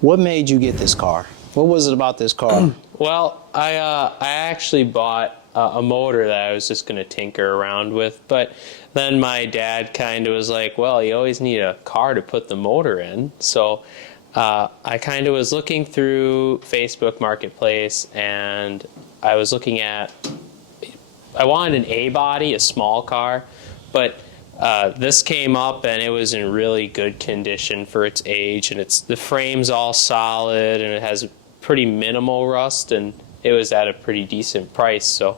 What made you get this car? What was it about this car? Well, I actually bought a motor that I was just going to tinker around with, but then my dad kind of was like, well, you always need a car to put the motor in. So I kind of was looking through Facebook Marketplace, and I was looking at, I wanted an A-body, a small car, but this came up and it was in really good condition for its age, and the frame's all solid and it has pretty minimal rust, and it was at a pretty decent price, so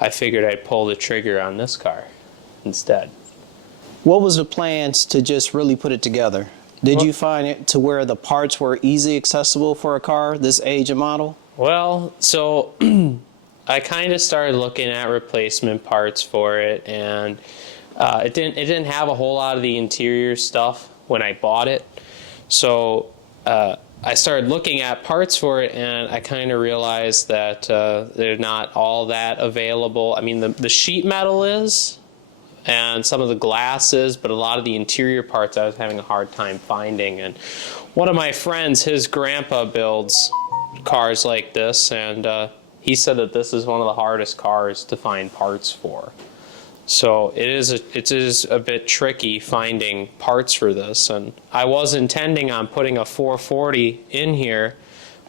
I figured I'd pull the trigger on this car instead. What was the plans to just really put it together? Did you find it to where the parts were easy accessible for a car this age and model? Well, so I kind of started looking at replacement parts for it, and it didn't have a whole lot of the interior stuff when I bought it. So I started looking at parts for it, and I kind of realized that they're not all that available. I mean, the sheet metal is, and some of the glass is, but a lot of the interior parts I was having a hard time finding. And one of my friends, his grandpa builds cars like this, and he said that this is one of the hardest cars to find parts for. So it is a bit tricky finding parts for this, and I was intending on putting a 440 in here,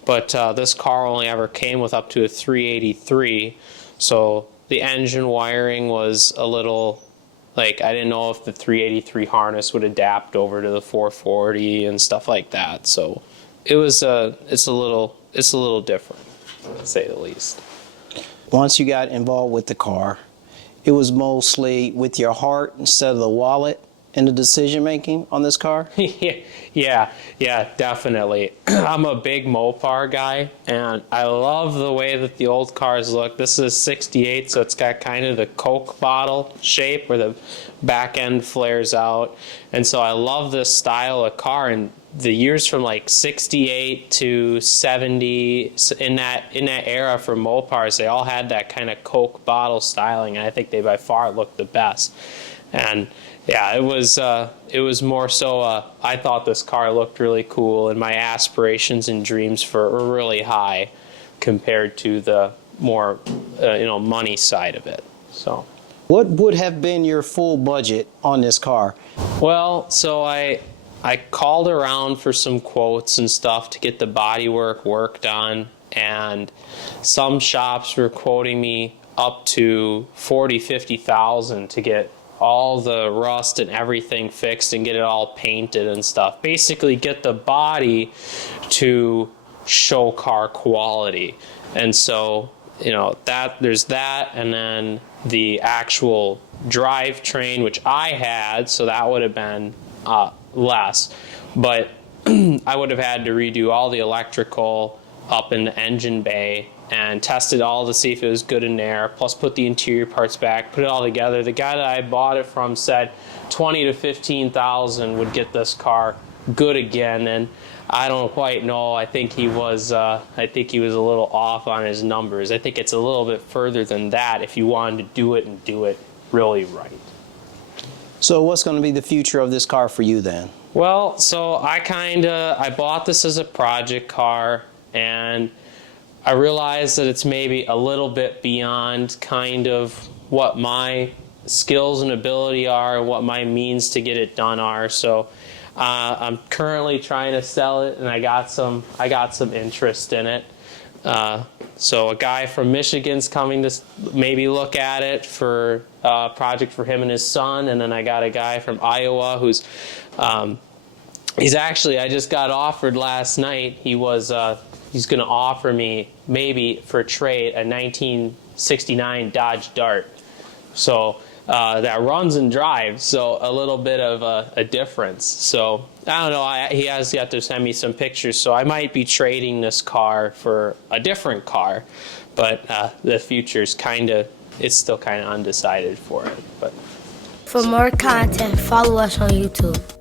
but this car only ever came with up to a 383, so the engine wiring was a little, like, I didn't know if the 383 harness would adapt over to the 440 and stuff like that. So it was it's a little different, to say the least. Once you got involved with the car, it was mostly with your heart instead of the wallet in the decision making on this car? Yeah, definitely. I'm a big Mopar guy, and I love the way that the old cars look. This is 68, so it's got kind of the Coke bottle shape where the back end flares out. And so I love this style of car, and the years from like 68 to 70 in that era for Mopars, they all had that kind of Coke bottle styling, and I think they by far looked the best. And yeah, it was more so I thought this car looked really cool, and my aspirations and dreams were really high compared to the more money side of it. So what would have been your full budget on this car? Well, so I called around for some quotes and stuff to get the bodywork work done, and some shops were quoting me up to $40,000-$50,000 to get all the rust and everything fixed and get it all painted and stuff. Basically get the body to show car quality. And so, there's that, and then the actual drivetrain, which I had, so that would have been less. But I would have had to redo all the electrical up in the engine bay and test it all to see if it was good in there, plus put the interior parts back, put it all together. The guy that I bought it from said 20 to 15,000 would get this car good again, and I don't quite know. I think he was a little off on his numbers. I think it's a little bit further than that if you wanted to do it and do it really right. So what's going to be the future of this car for you then? Well, so I bought this as a project car, and I realized that it's maybe a little bit beyond kind of what my skills and ability are and what my means to get it done are. So I'm currently trying to sell it, and I got some interest in it. So a guy from Michigan's coming to maybe look at it for a project for him and his son, and then I got a guy from Iowa who's I just got offered last night. He's going to offer me, maybe for trade, a 1969 Dodge Dart. So that runs and drives, so a little bit of a difference. So I don't know, he has got to send me some pictures, so I might be trading this car for a different car, but the future's it's still kind of undecided for it. But for more content, follow us on YouTube.